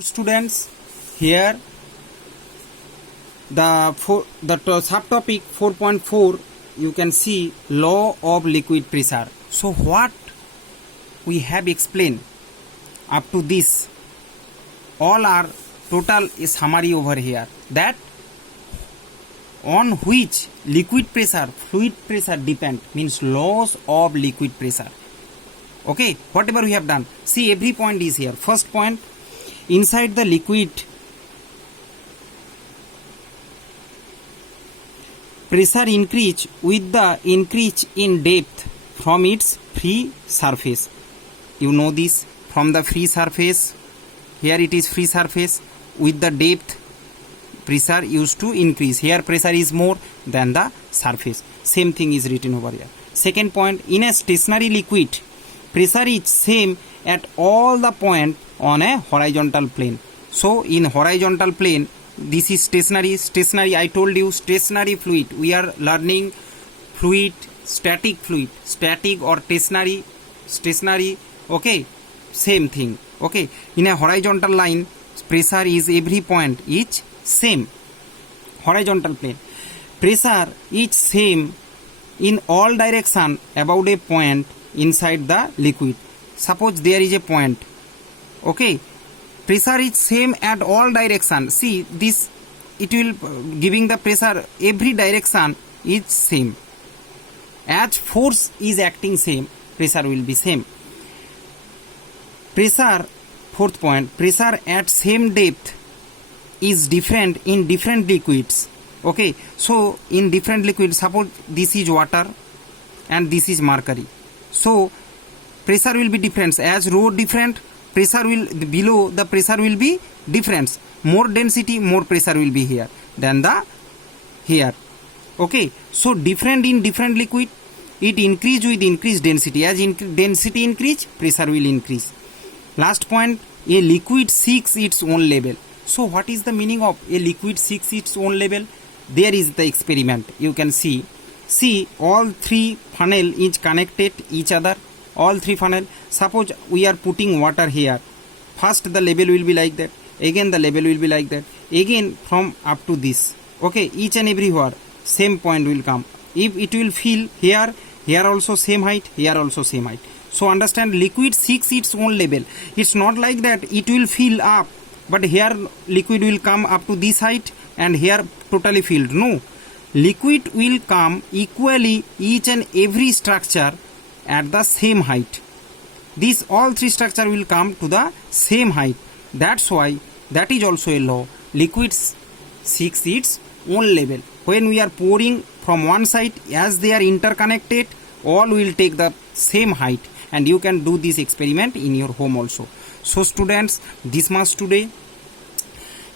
Students, here the subtopic 4.4 you can see law of liquid pressure. So what we have explained up to this, all are total is summary over here, that on which liquid pressure fluid pressure depend, means laws of liquid pressure. Okay, whatever we have done, see every point is here. First point, inside the liquid pressure increase with the increase in depth from its free surface. You know this, from the free surface, here it is free surface, with the depth pressure used to increase. Here pressure is more than the surface. Same thing is written over here. Second point, in a stationary liquid, pressure is same at all the point on a horizontal plane. So in horizontal plane, this is stationary. I told you stationary fluid. We are learning fluid, static or stationary. Okay, same thing. Okay, in a horizontal line, pressure is every point is same. Horizontal plane, pressure is same in all direction about a point inside the liquid. Suppose there is a point. Okay, pressure is same at all direction. See this, it will giving the pressure every direction is same. As force is acting same, pressure will be same. Pressure, fourth point, pressure at same depth is different in different liquids. Okay, so in different liquids, suppose this is water and this is mercury. So pressure will be different. As rho different, pressure will below the pressure will be different. More density, more pressure will be here than the here. Okay, so different in different liquid, it increase with increased density. As density increase, pressure will increase. Last point, a liquid seeks its own level. So what is the meaning of a liquid seeks its own level? There is the experiment. You can see all three funnel is connected each other. All three funnel. Suppose we are putting water here. First the level will be like that. Again the level will be like that. Again from up to this. Okay, each and everywhere same point will come. If it will fill here also same height, here also same height. So understand, liquid seeks its own level. It's not like that it will fill up, but here liquid will come up to this height and here totally filled. No, liquid will come equally each and every structure at the same height. These all three structure will come to the same height. That's why that is also a law. Liquids seeks its own level. When we are pouring from one side, as they are interconnected, all will take the same height, and you can do this experiment in your home also. So students, this much today,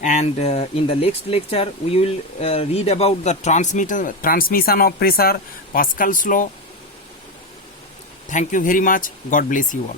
and in the next lecture we will read about the transmission of pressure, Pascal's law. Thank you very much. God bless you all.